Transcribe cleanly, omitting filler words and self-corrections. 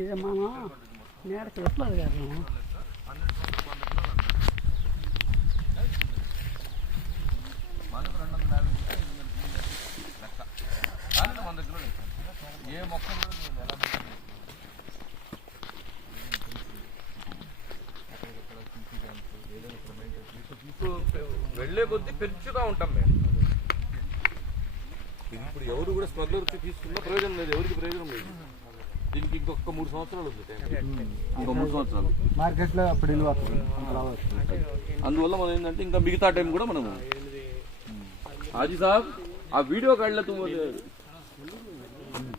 ఇది మనం నేడకి వస్తుంది కదా ఏ మొక్క వెళ్లే కొద్దీ పెంచుగా ఉంటాం మేము. ఇప్పుడు ఎవరు కూడా స్మగ్లర్ వచ్చి తీసుకున్నా ప్రయోజనం లేదు, ఎవరికి ప్రయోజనం లేదు. దీనికి ఇంకొక 3 సంవత్సరాలు ఉంది, ఇంకో 3 సంవత్సరాలు మార్కెట్లో అప్పుడు అందువల్ల మనం ఏంటంటే ఇంకా మిగతా టైం కూడా మనము హాజీ సాబ్ ఆ వీడియో కాడ్లతో